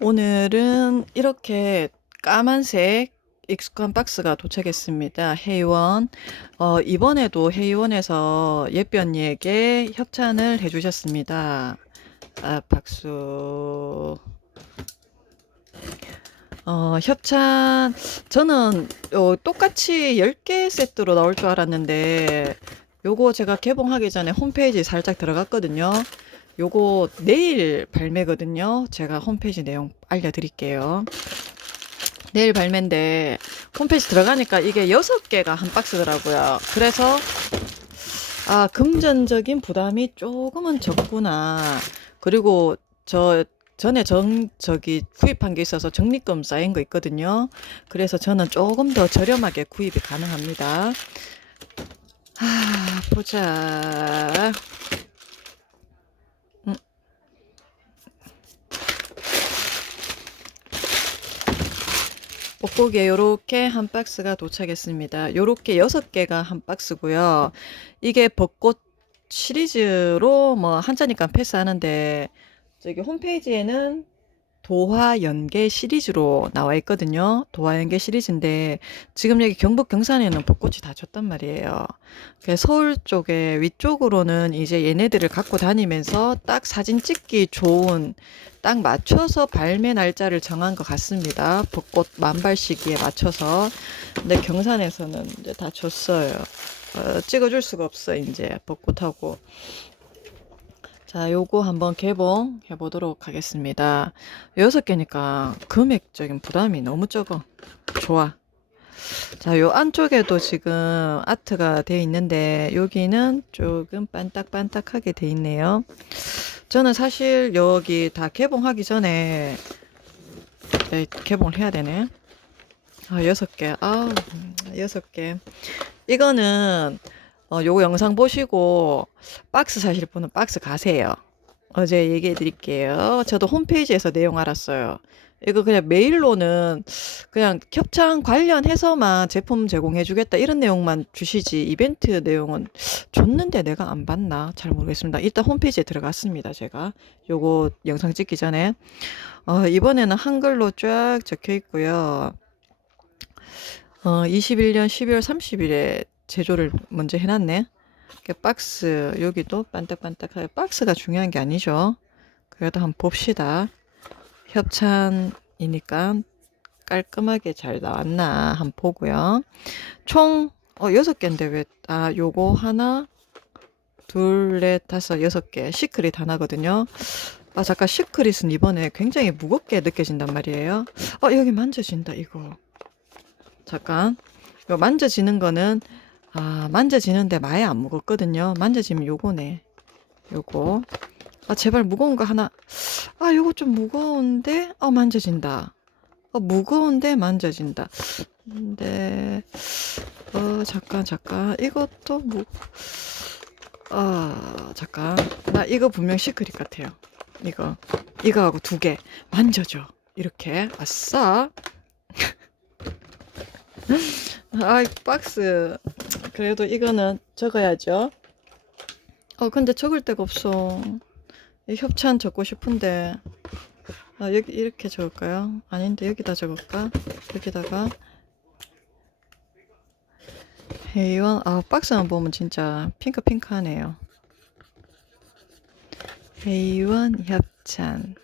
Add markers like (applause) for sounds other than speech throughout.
오늘은 이렇게 까만색 익숙한 박스가 도착했습니다. 헤이원. 어, 이번에도 헤이원에서 예삐 언니에게 협찬을 해주셨습니다. 아, 박수. 어, 협찬, 저는 어, 똑같이 10개 세트로 나올 줄 알았는데, 요거 제가 개봉하기 전에 홈페이지 살짝 들어갔거든요. 요거 내일 발매거든요. 제가 홈페이지 내용 알려드릴게요. 내일 발매인데 홈페이지 들어가니까 이게 6개가 한 박스더라고요. 그래서 아, 금전적인 부담이 조금은 적구나. 그리고 저 전에 정 저기 구입한 게 있어서 적립금 쌓인 거 있거든요. 그래서 저는 조금 더 저렴하게 구입이 가능합니다. 아, 보자. 뽁뽁이에 요렇게 한 박스가 도착했습니다. 요렇게 여섯 개가 한 박스고요. 이게 벚꽃 시리즈로 뭐 한자니까 패스하는데 저기 홈페이지에는 도화 연계 시리즈로 나와 있거든요. 도화 연계 시리즈인데 지금 여기 경북 경산에는 벚꽃이 다 졌단 말이에요. 서울 쪽에 위쪽으로는 이제 얘네들을 갖고 다니면서 딱 사진 찍기 좋은 딱 맞춰서 발매 날짜를 정한 것 같습니다. 벚꽃 만발 시기에 맞춰서. 근데 경산에서는 이제 다 줬어요. 어, 찍어줄 수가 없어 이제 벚꽃하고. 자, 요거 한번 개봉해 보도록 하겠습니다. 여섯 개니까 금액적인 부담이 너무 적어. 좋아. 자, 요 안쪽에도 지금 아트가 돼 있는데 여기는 조금 반딱반딱하게 돼 있네요. 저는 사실 여기 다 개봉하기 전에 네, 개봉을 해야 되네. 아, 여섯 개. 아, 여섯 개. 이거는 어, 요거 영상 보시고 박스 사실 분은 박스 가세요. 어제 얘기해 드릴게요. 저도 홈페이지에서 내용 알았어요. 이거 그냥 메일로는 그냥 협찬 관련해서만 제품 제공해 주겠다 이런 내용만 주시지 이벤트 내용은 줬는데 내가 안 봤나 잘 모르겠습니다. 일단 홈페이지에 들어갔습니다. 제가 요거 영상 찍기 전에 어, 이번에는 한글로 쫙 적혀 있고요. 어, 21년 12월 30일에 제조를 먼저 해놨네. 박스 여기도 반딱반딱하게 박스가 중요한 게 아니죠. 그래도 한번 봅시다. 협찬이니까 깔끔하게 잘 나왔나 한번 보고요. 총 어, 여섯 개인데 왜, 아, 요거 하나, 둘, 넷, 다섯, 여섯 개. 시크릿 하나거든요. 아, 잠깐 시크릿은 이번에 굉장히 무겁게 느껴진단 말이에요. 어, 여기 만져진다, 이거. 잠깐. 이거 만져지는 거는, 아, 만져지는데 마에 안 무겁거든요. 만져지면 요거네. 요거. 아, 제발 무거운 거 하나. 아, 요거 좀 무거운데? 어, 만져진다. 어, 무거운데 만져진다. 근데, 어, 잠깐, 잠깐. 이것도 무, 아, 잠깐. 나 이거 분명 시크릿 같아요. 이거. 이거하고 두 개. 만져줘. 이렇게. 아싸. (laughs) 아이, 박스. 그래도 이거는 적어야죠. 어, 근데 적을 데가 없어. 이 협찬 적고 싶은데. 아, 여기 이렇게 적을까요? 아닌데, 여기다 적을까? 여기다가. 회원, 아, 박스만 보면 진짜 핑크핑크하네요. 회원 협찬.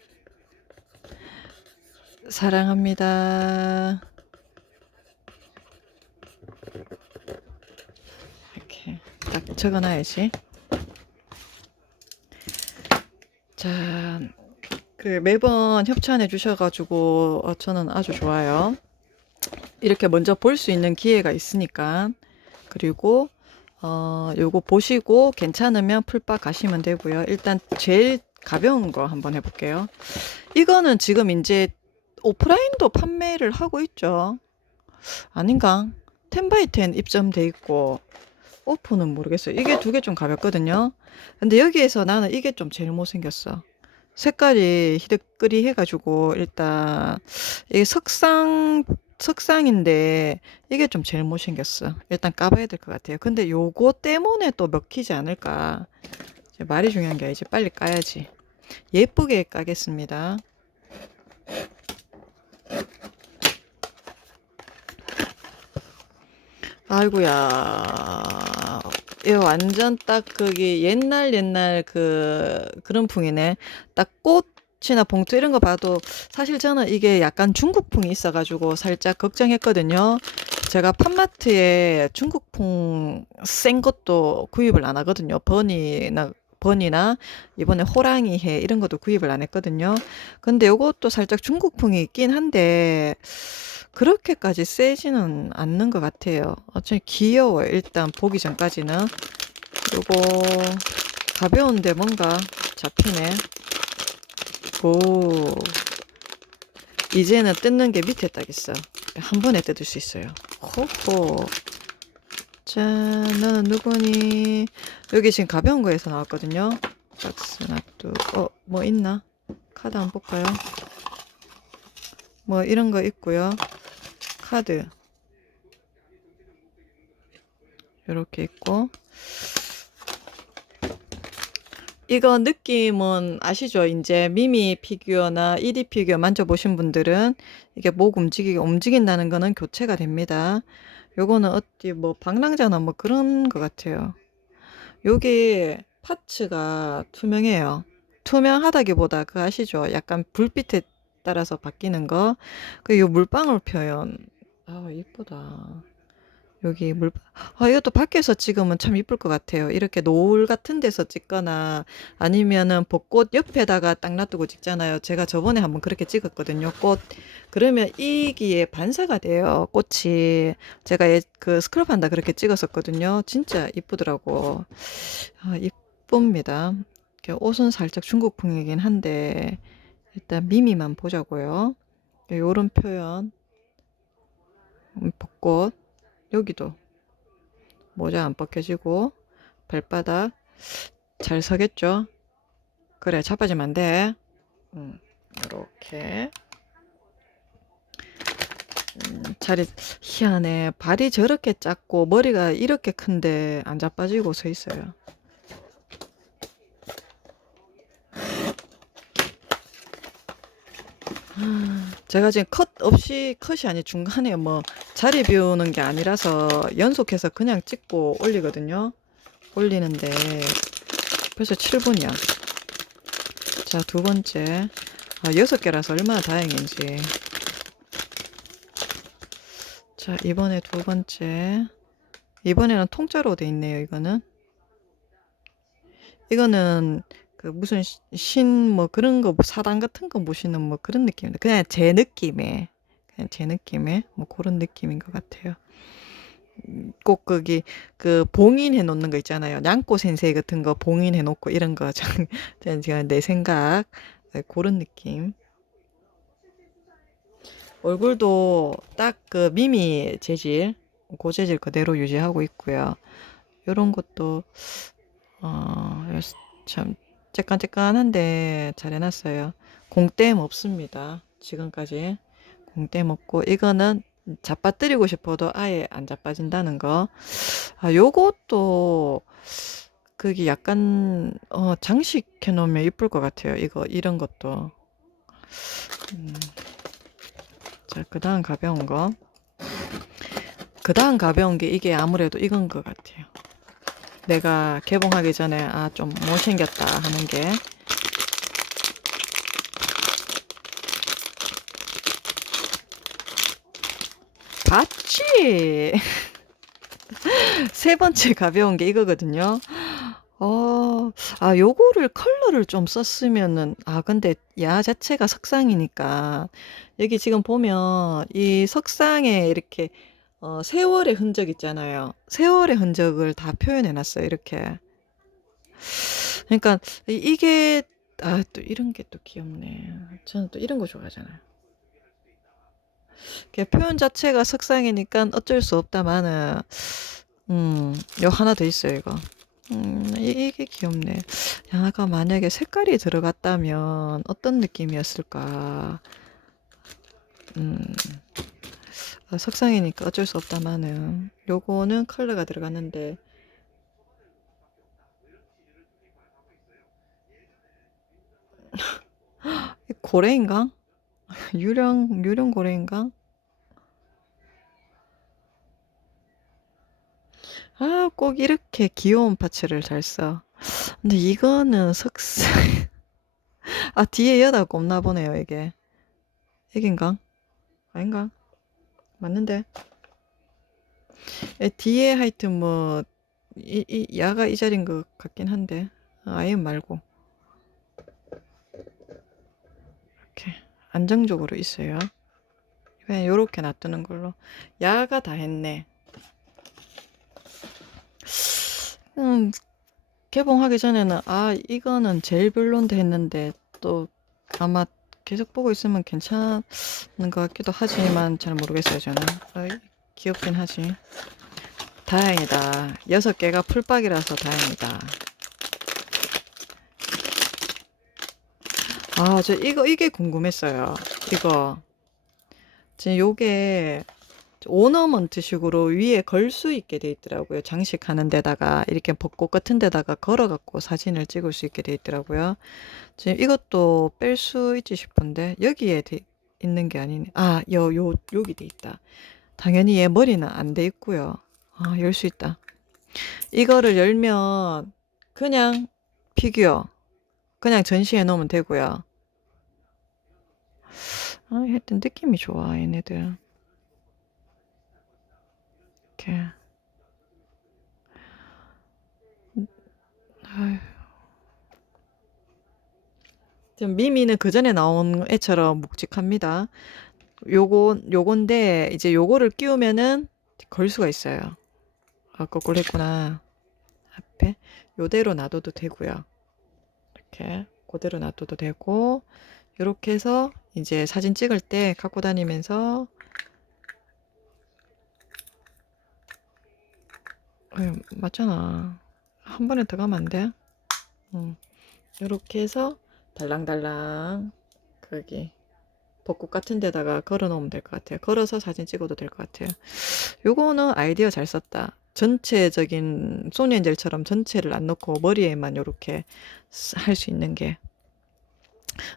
사랑합니다. 이렇게 딱 적어놔야지. 자, 그 매번 협찬해 주셔가지고 어, 저는 아주 좋아요. 이렇게 먼저 볼 수 있는 기회가 있으니까. 그리고 어, 요거 보시고 괜찮으면 풀박 가시면 되고요. 일단 제일 가벼운 거 한번 해볼게요. 이거는 지금 이제 오프라인도 판매를 하고 있죠. 아닌가? 10바이10 입점돼 있고 오프는 모르겠어요. 이게 두 개 좀 가볍거든요. 근데 여기에서 나는 이게 좀 제일 못생겼어. 색깔이 희득거리 해가지고 일단 이게 석상 석상인데 이게 좀 제일 못생겼어. 일단 까봐야 될 것 같아요. 근데 요거 때문에 또 먹히지 않을까. 말이 중요한 게 아니지. 빨리 까야지. 예쁘게 까겠습니다. 아이고야. 이거 완전 딱 거기 옛날 옛날 그 그런 풍이네. 딱 꽃이나 봉투 이런 거 봐도 사실 저는 이게 약간 중국풍이 있어가지고 살짝 걱정했거든요. 제가 팜마트에 중국풍 센 것도 구입을 안 하거든요. 버니나 버니나 이번에 호랑이 해 이런 것도 구입을 안 했거든요. 근데 요것도 살짝 중국풍이 있긴 한데 그렇게까지 세지는 않는 것 같아요. 어차피 귀여워요. 일단 보기 전까지는. 요거 가벼운데 뭔가 잡히네. 오. 이제는 뜯는 게 밑에 딱 있어. 한 번에 뜯을 수 있어요. 호호. 자, 너는 누구니? 여기 지금 가벼운 거에서 나왔거든요. 박스 놔두. 어, 뭐 있나? 카드 한번 볼까요? 뭐 이런 거 있고요. 카드. 이렇게 있고. 이거 느낌은 아시죠? 이제 미미 피규어나 1위 피규어 만져보신 분들은 이게 목 움직이게 움직인다는 거는 교체가 됩니다. 요거는 어디 뭐 방랑자나 뭐 그런 것 같아요. 여기 파츠가 투명해요. 투명하다기보다 그 아시죠? 약간 불빛에 따라서 바뀌는 거. 그요 물방울 표현. 아, 이쁘다. 여기 물, 아, 이것도 밖에서 찍으면 참 이쁠 것 같아요. 이렇게 노을 같은 데서 찍거나 아니면은 벚꽃 옆에다가 딱 놔두고 찍잖아요. 제가 저번에 한번 그렇게 찍었거든요. 꽃. 그러면 이기에 반사가 돼요. 꽃이. 제가 예- 그 스크럽 한다 그렇게 찍었었거든요. 진짜 이쁘더라고. 아, 이쁩니다. 옷은 살짝 중국풍이긴 한데 일단 미미만 보자고요. 요런 표현. 음, 벚꽃. 여기도 모자 안 벗겨지고 발바닥 잘 서겠죠? 그래 자빠지면 안 돼. 음, 이렇게 음, 자리 희한해. 발이 저렇게 작고 머리가 이렇게 큰데 안 자빠지고 서 있어요. 제가 지금 컷 없이 컷이 아니 중간에 뭐 자리 비우는 게 아니라서 연속해서 그냥 찍고 올리거든요. 올리는데 벌써 7분이야. 자, 두 번째. 아, 여섯 개라서 얼마나 다행인지. 자, 이번에 두 번째. 이번에는 통짜로 돼 있네요, 이거는. 이거는 그 무슨 신 뭐 그런 거 사당 같은 거 모시는 뭐 그런 느낌인데 그냥 제 느낌에 그냥 제 느낌에 뭐 그런 느낌인 것 같아요. 음, 꼭 거기 그 봉인해 놓는 거 있잖아요. 냥꼬 센세이 같은 거 봉인해 놓고 이런 거 전- 전 (laughs) 제가 내 생각 네, 그런 느낌. 얼굴도 딱 그 미미 재질 고 재질 그대로 유지하고 있고요. 요런 것도 어, 참 쬐깐쬐깐한데 잘 해놨어요. 공땜 없습니다. 지금까지 공땜 없고 이거는 자빠뜨리고 싶어도 아예 안 자빠진다는 거. 아, 요것도 그게 약간 어, 장식해 놓으면 이쁠 것 같아요. 이거 이런 것도. 음. 자, 그 다음 가벼운 거. 그 다음 가벼운 게 이게 아무래도 이건 것 같아요. 내가 개봉하기 전에 아 좀 못생겼다 하는 게 봤지? (laughs) 세 번째 가벼운 게 이거거든요. 어, 아, 요거를 컬러를 좀 썼으면은, 아, 근데 야 자체가 석상이니까, 여기 지금 보면 이 석상에 이렇게, 어, 세월의 흔적 있잖아요. 세월의 흔적을 다 표현해 놨어요, 이렇게. 그러니까, 이- 이게, 아, 또 이런 게 또 귀엽네. 저는 또 이런 거 좋아하잖아요. 표현 자체가 석상이니까 어쩔 수 없다마는, 음, 요 하나 더 있어요, 이거. 음, 이- 이게 귀엽네. 야가 만약에 색깔이 들어갔다면 어떤 느낌이었을까? 음, 아, 석상이니까 어쩔 수 없다마는 요거는 컬러가 들어갔는데 (laughs) 이 고래인가? (laughs) 유령 유령 고래인가? 아, 꼭 이렇게 귀여운 파츠를 잘 써. 근데 이거는 석쇠. (laughs) 아, 뒤에 여다 꼽나 보네요, 이게. 이긴가? 아닌가? 맞는데? 에, 뒤에 하여튼 뭐, 이, 이, 야가 이 자리인 것 같긴 한데. 아, 아예 말고. 이렇게 안정적으로 있어요. 그냥 요렇게 놔두는 걸로. 야가 다 했네. 음, 개봉하기 전에는 아 이거는 제일 별론데 했는데 또 아마 계속 보고 있으면 괜찮은 것 같기도 하지만 잘 모르겠어요 저는. 아, 귀엽긴 하지. 다행이다. 여섯 개가 풀박이라서 다행이다. 아 저 이거 이게 궁금했어요. 이거. 지금 요게 오너먼트식으로 위에 걸 수 있게 돼 있더라고요. 장식하는 데다가 이렇게 벚꽃 같은 데다가 걸어갖고 사진을 찍을 수 있게 돼 있더라고요. 지금 이것도 뺄 수 있지 싶은데 여기에 돼 있는 게 아니네. 아, 요, 요, 여기 돼 있다. 당연히 얘 머리는 안 돼 있고요. 아, 열 수 있다. 이거를 열면 그냥 피규어, 그냥 전시해 놓으면 되고요. 아, 하여튼 느낌이 좋아, 얘네들. 이렇게. 지금 미미는 그 전에 나온 애처럼 묵직합니다. 요거, 요건데, 이제 요거를 끼우면은 걸 수가 있어요. 아, 거꾸로 했구나. 앞에. 요대로 놔둬도 되고요. 이렇게. 그대로 놔둬도 되고, 요렇게 해서 이제 사진 찍을 때 갖고 다니면서 아유, 맞잖아. 한 번에 더 가면 안 돼? 응. 이렇게 해서 달랑달랑 거기 벚꽃 같은 데다가 걸어 놓으면 될 것 같아요. 걸어서 사진 찍어도 될 것 같아요. 요거는 아이디어 잘 썼다. 전체적인 소년젤처럼 전체를 안 넣고 머리에만 요렇게 할 수 있는 게.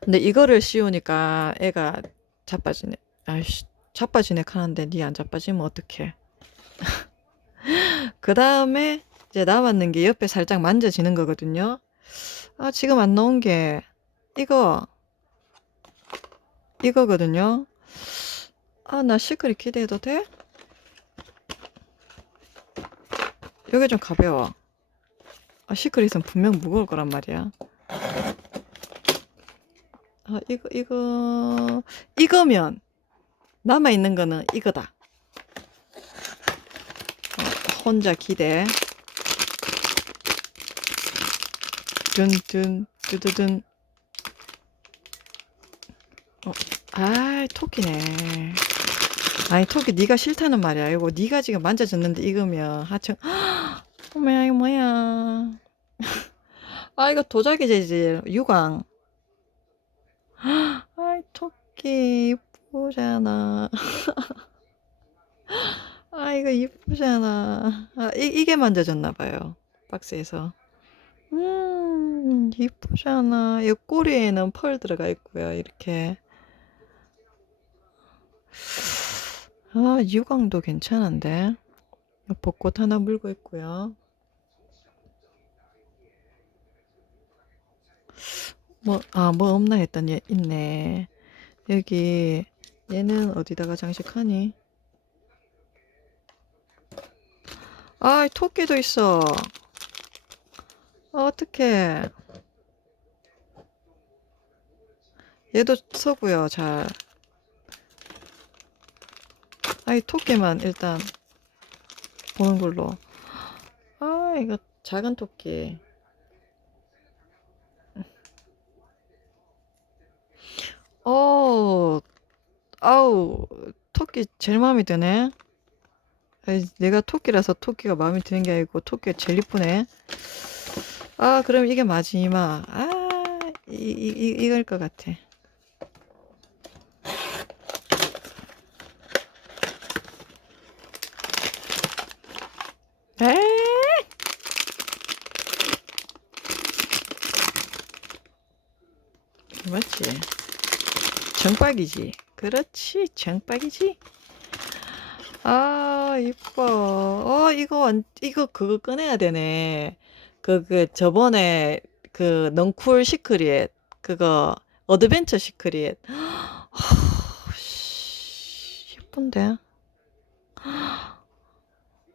근데 이거를 씌우니까 애가 자빠지네. 아이씨, 자빠지네 하는데 니 안 자빠지면 어떡해. 그 다음에 이제 남았는 게 옆에 살짝 만져지는 거거든요. 아, 지금 안 넣은 게 이거 이거거든요. 아, 나 시크릿 기대해도 돼? 여기 좀 가벼워. 아, 시크릿은 분명 무거울 거란 말이야. 아, 이거, 이거, 이거면, 남아있는 거는 이거다. 어, 혼자 기대. 둔둔, 두두둔. 어, 아, 토끼네. 아니, 토끼 네가 싫다는 말이야. 이거 네가 지금 만져줬는데 익으면 하청. (gasps) 어머야, 이거 뭐야. (laughs) 아, 이거 도자기 재질, 유광. (gasps) 아이, 토끼 이쁘잖아. (laughs) 아, 이거 이쁘잖아. 아, 이, 이게 만져졌나 봐요. 박스에서. 음, 이쁘잖아. 이 꼬리에는 펄 들어가 있고요. 이렇게. 아, 유광도 괜찮은데. 벚꽃 하나 물고 있고요. 뭐, 아, 뭐 없나 했더니 있네. 여기 얘는 어디다가 장식하니? 아, 토끼도 있어. 아, 어떡해. 얘도 서고요, 잘. 아이, 토끼만 일단 보는 걸로. 아, 이거 작은 토끼. 어, 아우, 토끼 제일 마음에 드네. 아이, 내가 토끼라서 토끼가 마음에 드는 게 아니고 토끼가 제일 이쁘네. 아, 그럼 이게 마지막. 아, 이, 이, 이, 이걸 것 같아. 에이! 맞지? 정박이지. 그렇지, 정박이지. 아, 이뻐. 어, 이거, 완- 이거 그거 꺼내야 되네. 그, 그, 저번에 그 넝쿨 시크릿, 그거, 어드벤처 시크릿. 아, 씨, 예쁜데?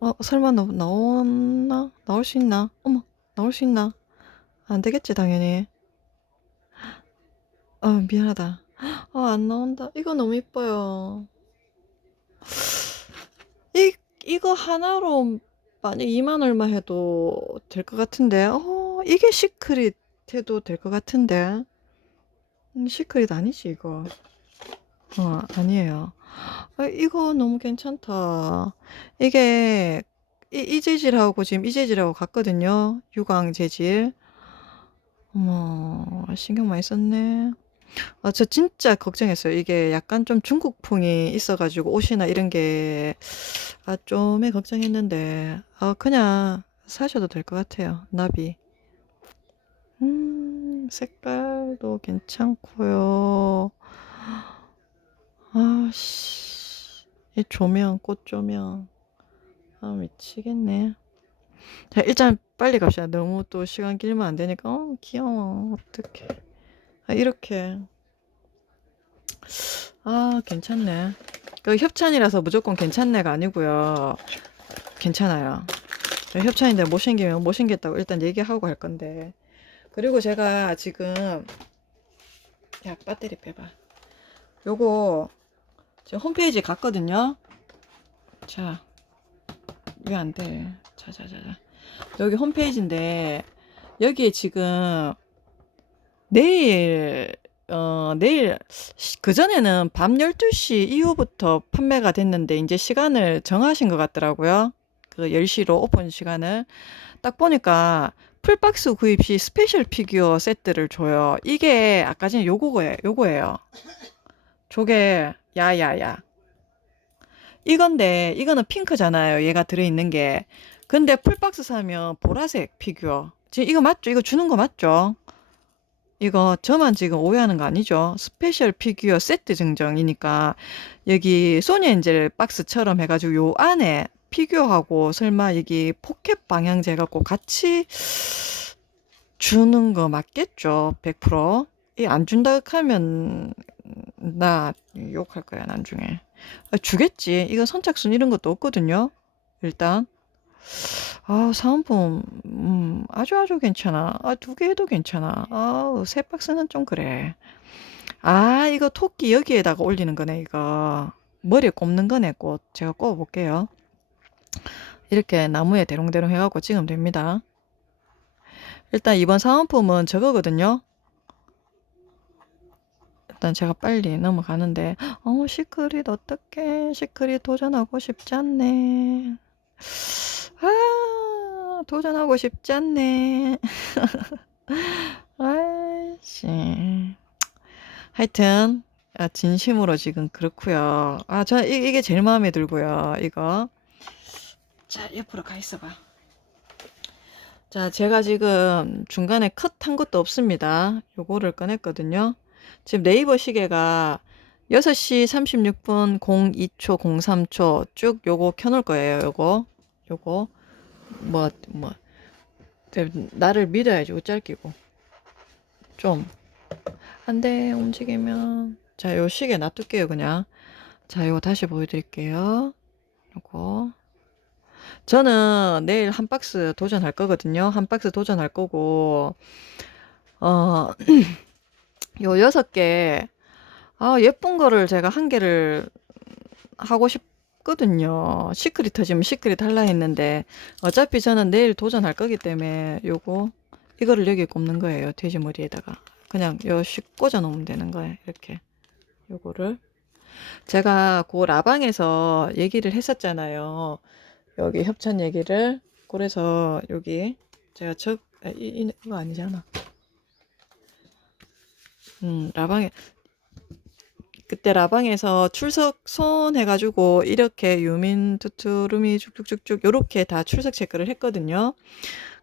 어, 설마 나, 나오나? 나올 수 있나? 어머, 나올 수 있나? 안 되겠지, 당연히. 어, 미안하다. 어, 안 나온다. 이거 너무 이뻐요. 이, 이거 하나로 만약 2만 얼마 해도 될 것 같은데, 어, 이게 시크릿 해도 될 것 같은데. 음, 시크릿 아니지, 이거. 어, 아니에요. 아, 이거 너무 괜찮다. 이게, 이, 이 재질하고 지금 이 재질하고 같거든요. 유광 재질. 어머, 신경 많이 썼네. 아, 저 진짜 걱정했어요. 이게 약간 좀 중국풍이 있어가지고 옷이나 이런 게, 아, 좀에 걱정했는데, 아, 그냥 사셔도 될 것 같아요. 나비. 음, 색깔도 괜찮고요. 아, 씨. 이 조명, 꽃 조명. 아, 미치겠네. 자, 일단 빨리 갑시다. 너무 또 시간 길면 안 되니까. 어, 귀여워. 어떡해. 아, 이렇게. 아, 괜찮네. 그 협찬이라서 무조건 괜찮네가 아니고요. 괜찮아요. 협찬인데 못 생기면 못 생겼다고 일단 얘기하고 할 건데. 그리고 제가 지금 야, 배터리 빼봐. 요거 지금 홈페이지 갔거든요. 자, 왜 안 돼? 자자자자. 여기 홈페이지인데 여기에 지금 내일 어 내일 그 전에는 밤 12 시 이후부터 판매가 됐는데 이제 시간을 정하신 것 같더라고요. 그 10 시로 오픈 시간을 딱 보니까 풀박스 구입 시 스페셜 피규어 세트를 줘요. 이게 아까 전에 요거예요. 요거예요. 저게 야야야. 이건데 이거는 핑크잖아요. 얘가 들어있는 게. 근데 풀박스 사면 보라색 피규어. 지금 이거 맞죠? 이거 주는 거 맞죠? 이거 저만 지금 오해하는 거 아니죠? 스페셜 피규어 세트 증정이니까 여기 소니 엔젤 박스처럼 해가지고 요 안에 피규어하고 설마 여기 포켓 방향제 갖고 같이 주는 거 맞겠죠? 100%. 이 안 준다 하면 나 욕할 거야 나중에. 아, 주겠지. 이거 선착순 이런 것도 없거든요. 일단. 아, 사은품, 음, 아주 아주 괜찮아. 아, 두 개 해도 괜찮아. 아, 세 박스는 좀 그래. 아, 이거 토끼 여기에다가 올리는 거네, 이거. 머리에 꼽는 거네, 꽃. 제가 꼽아볼게요. 이렇게 나무에 대롱대롱 해갖고 찍으면 됩니다. 일단 이번 사은품은 저거거든요. 일단 제가 빨리 넘어가는데, 어, 시크릿 어떡해. 시크릿 도전하고 싶지 않네. 아, 도전하고 싶지 않네. (laughs) 아이씨. 하여튼, 아, 진심으로 지금 그렇고요. 아, 저 이, 이게 제일 마음에 들고요. 이거. 자, 옆으로 가 있어봐. 자, 제가 지금 중간에 컷 한 것도 없습니다. 요거를 꺼냈거든요. 지금 네이버 시계가 6시 36분 02초 03초 쭉 요거 켜놓을 거예요. 요거. 요거. 뭐, 뭐. 네, 나를 믿어야지. 옷 짧기고. 좀. 안 돼. 움직이면. 자, 요 시계 놔둘게요. 그냥. 자, 요거 다시 보여드릴게요. 요거. 저는 내일 한 박스 도전할 거거든요. 한 박스 도전할 거고, 어, (clears throat) 요 여섯 개, 아, 예쁜 거를 제가 한 개를 하고 싶 거든요. 시크릿 터지면 시크릿 할라 했는데, 어차피 저는 내일 도전할 거기 때문에 요거, 이거를 여기 꼽는 거예요. 돼지 머리에다가. 그냥 요씩 꽂아 놓으면 되는 거예요. 이렇게. 요거를. 제가 그 라방에서 얘기를 했었잖아요. 여기 협찬 얘기를. 그래서 여기 제가 저, 아, 이, 이, 이거 아니잖아. 음, 라방에, 그때 라방에서 출석 손 해 가지고 이렇게 유민 투투루미 쭉쭉쭉쭉 요렇게 다 출석 체크를 했거든요.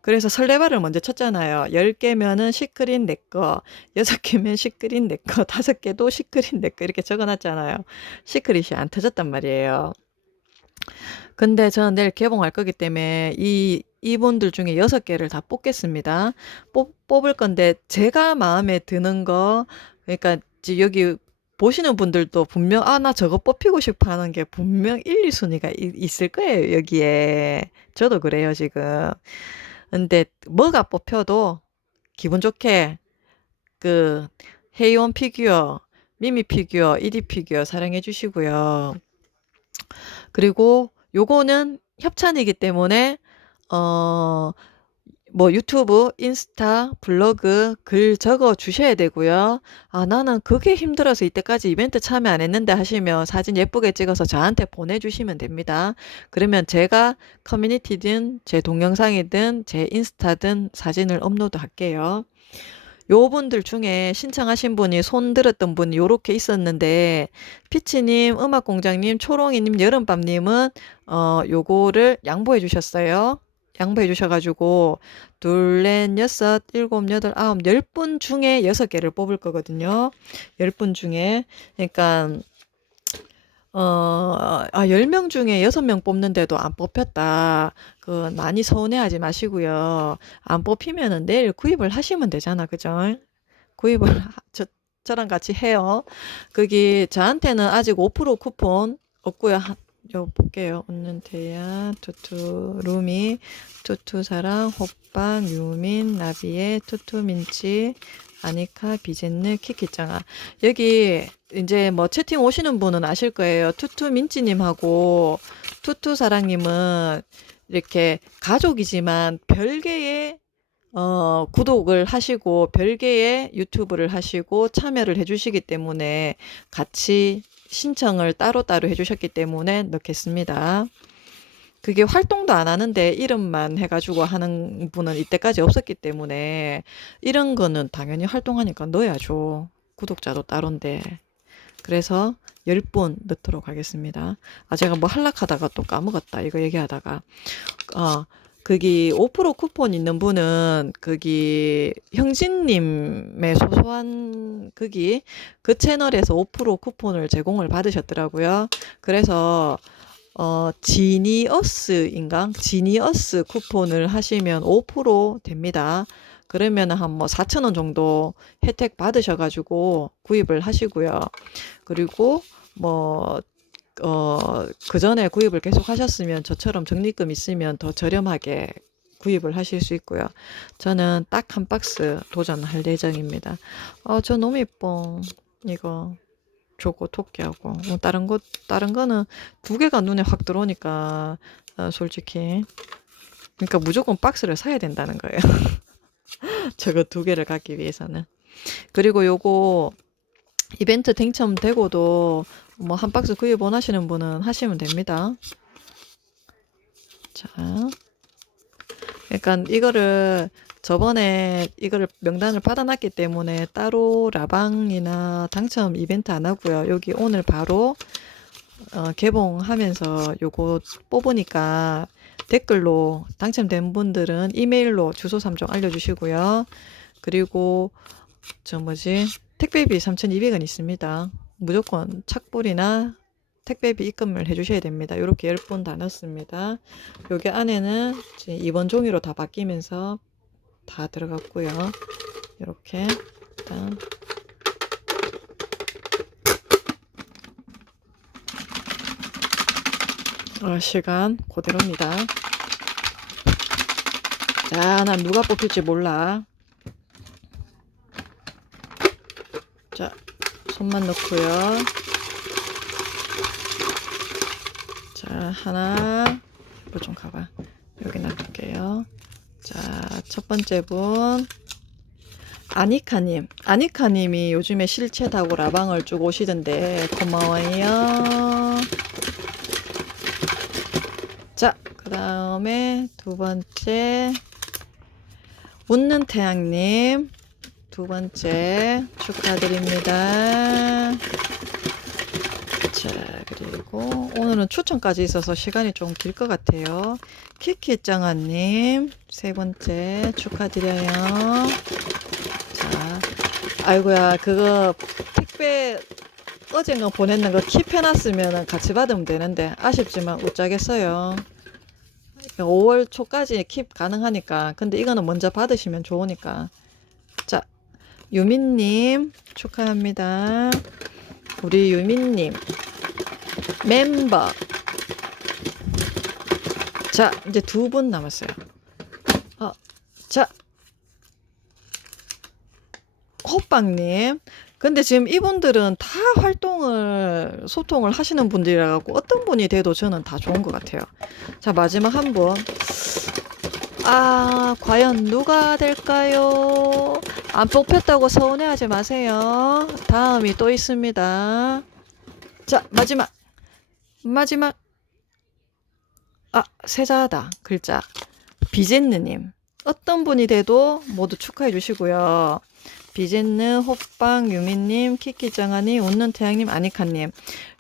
그래서 설레발을 먼저 쳤잖아요. 10개면은 시크릿 내 거, 6개면 시크릿 내 거, (laughs) 5개도 시크릿 내거 이렇게 적어놨잖아요. 시크릿이 안 터졌단 말이에요. 근데 저는 내일 개봉할 거기 때문에 이 이분들 중에 여섯 개를 다 뽑겠습니다. 뽑, 뽑을 건데 제가 마음에 드는 거 그러니까 지- 여기 보시는 분들도 분명 아 나 저거 뽑히고 싶어 하는 게 분명 1, 2순위가 있을 거예요 여기에. 저도 그래요 지금. 근데 뭐가 뽑혀도 기분 좋게 그 헤이온 피규어 미미 피규어 이디 피규어 사랑해 주시고요. 그리고 요거는 협찬이기 때문에 어, 뭐 유튜브, 인스타, 블로그 글 적어 주셔야 되고요. 아, 나는 그게 힘들어서 이때까지 이벤트 참여 안 했는데 하시면 사진 예쁘게 찍어서 저한테 보내주시면 됩니다. 그러면 제가 커뮤니티든 제 동영상이든 제 인스타든 사진을 업로드 할게요. 요 분들 중에 신청하신 분이 손 들었던 분이 요렇게 있었는데 피치님, 음악공장님, 초롱이님, 여름밤님은 어 요거를 양보해 주셨어요. 양보해 주셔가지고 둘, 넷, 여섯, 일곱, 여덟, 아홉, 열 분 중에 여섯 개를 뽑을 거거든요. 열 분 중에 그러니까 어, 아, 10명 중에 6명 뽑는데도 안 뽑혔다. 그, 많이 서운해하지 마시고요. 안 뽑히면은 내일 구입을 하시면 되잖아. 그죠? 구입을 (laughs) 하- 저, 저랑 같이 해요. 거기 저한테는 아직 5% 쿠폰 없고요. 하- 요 볼게요. 온는태야, 투투, 루미, 투투 사랑, 호빵, 유민, 나비에, 투투 민치, 아니카, 비젠느, 키키짱아. 여기 이제 뭐 채팅 오시는 분은 아실 거예요. 투투 민치님하고 투투 사랑님은 이렇게 가족이지만 별개의 어, 구독을 하시고 별개의 유튜브를 하시고 참여를 해주시기 때문에 같이 신청을 따로따로 해주셨기 때문에 넣겠습니다. 그게 활동도 안 하는데 이름만 해가지고 하는 분은 이때까지 없었기 때문에 이런 거는 당연히 활동하니까 넣어야죠. 구독자도 따로인데. 그래서 10분 넣도록 하겠습니다. 아, 제가 뭐 할락하다가 또 까먹었다. 이거 얘기하다가. 어, 거기 5% 쿠폰 있는 분은 거기 형진님의 소소한 거기 그 채널에서 5% 쿠폰을 제공을 받으셨더라고요. 그래서 어, 지니어스인가? 지니어스 쿠폰을 하시면 5% 됩니다. 그러면 한 뭐 4,000원 정도 혜택 받으셔가지고 구입을 하시고요. 그리고 뭐, 어, 그 전에 구입을 계속 하셨으면 저처럼 적립금 있으면 더 저렴하게 구입을 하실 수 있고요. 저는 딱 한 박스 도전할 예정입니다. 어, 저 너무 예뻐. 이거. 조고 토끼하고 뭐 다른 거 다른 거는 두 개가 눈에 확 들어오니까 어, 솔직히 그러니까 무조건 박스를 사야 된다는 거예요. (laughs) 저거 두 개를 갖기 위해서는 그리고 요거 이벤트 당첨되고도 뭐 한 박스 구입 원하시는 분은 하시면 됩니다. 자, 그러니까 이거를 저번에 이거를 명단을 받아놨기 때문에 따로 라방이나 당첨 이벤트 안 하고요. 여기 오늘 바로 어, 개봉하면서 요거 뽑으니까 댓글로 당첨된 분들은 이메일로 주소 3종 알려주시고요. 그리고 저 뭐지 택배비 3,200원 있습니다. 무조건 착불이나 택배비 입금을 해주셔야 됩니다. 이렇게 10분 다 넣습니다. 여기 안에는 이제 2번 종이로 다 바뀌면서 다 들어갔고요. 이렇게 일단 어, 시간 그대로입니다. 자, 난 누가 뽑힐지 몰라. 자, 손만 넣고요. 자, 하나, 이거 좀 가봐. 여기 놔둘게요. 자, 첫 번째 분. 아니카님. 아니카님이 요즘에 실채다고 라방을 쭉 오시던데, 고마워요. 자, 그 다음에 두 번째. 웃는 태양님. 두 번째. 축하드립니다. 자, 그리고 오늘은 추천까지 있어서 시간이 좀 길 것 같아요. 키키짱아님, 세 번째 축하드려요. 자, 아이고야, 그거 택배 어젠가 보냈는 거 킵해놨으면 같이 받으면 되는데 아쉽지만 못자겠어요. 5월 초까지 킵 가능하니까 근데 이거는 먼저 받으시면 좋으니까 자 유민님 축하합니다. 우리 유민님 멤버 자 이제 두 분 남았어요. 어, 자 호빵님 근데 지금 이분들은 다 활동을 소통을 하시는 분들이라 갖고 어떤 분이 돼도 저는 다 좋은 것 같아요. 자 마지막 한 분. 아 과연 누가 될까요? 안 뽑혔다고 서운해하지 마세요. 다음이 또 있습니다. 자 마지막 마지막 아 세자다 글자 비젠느님 어떤 분이 돼도 모두 축하해 주시고요. 비젠느, 호빵, 유미님, 키키짱아님, 웃는 태양님, 아니카님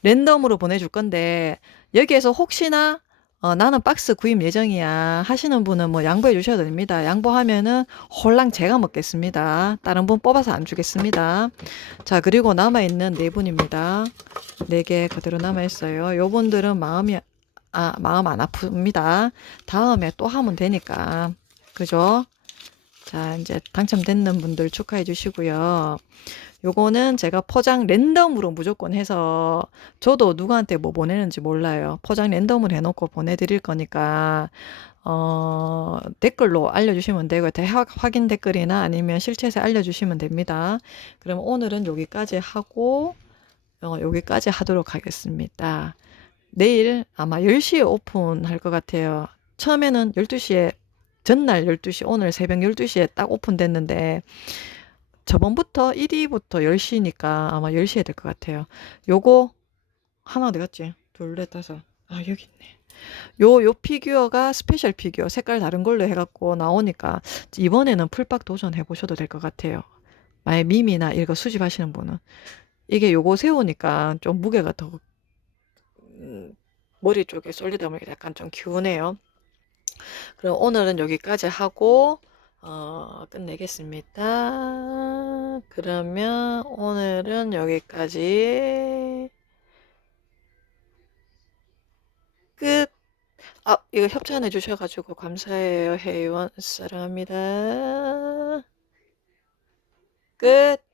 랜덤으로 보내줄 건데 여기에서 혹시나 어, 나는 박스 구입 예정이야 하시는 분은 뭐 양보해 주셔도 됩니다. 양보하면은 홀랑 제가 먹겠습니다. 다른 분 뽑아서 안 주겠습니다. 자 그리고 남아있는 네 분입니다. 네 개 그대로 남아있어요. 요 분들은 마음이 아 마음 안 아픕니다. 다음에 또 하면 되니까 그죠? 자, 이제 당첨됐는 분들 축하해 주시고요. 요거는 제가 포장 랜덤으로 무조건 해서 저도 누구한테 뭐 보내는지 몰라요. 포장 랜덤으로 해놓고 보내드릴 거니까 어, 댓글로 알려주시면 되고요. 대학 확인 댓글이나 아니면 실체에서 알려주시면 됩니다. 그럼 오늘은 여기까지 하고 어, 여기까지 하도록 하겠습니다. 내일 아마 10시에 오픈할 것 같아요. 처음에는 12시에 전날 12시, 오늘 새벽 12시에 딱 오픈됐는데, 저번부터 1위부터 10시니까 아마 10시에 될 것 같아요. 요거, 하나 어디 갔지? 둘, 넷, 다섯. 아, 여기 있네. 요, 요 피규어가 스페셜 피규어, 색깔 다른 걸로 해갖고 나오니까, 이번에는 풀박 도전해보셔도 될 것 같아요. 만약 밈이나 이거 수집하시는 분은. 이게 요거 세우니까 좀 무게가 더, 음, 머리 쪽에 쏠리다 보니까 약간 좀 기운해요. 그럼 오늘은 여기까지 하고 어, 끝내겠습니다. 그러면 오늘은 여기까지 끝. 아, 이거 협찬해 주셔가지고 감사해요. 회원 사랑합니다. 끝.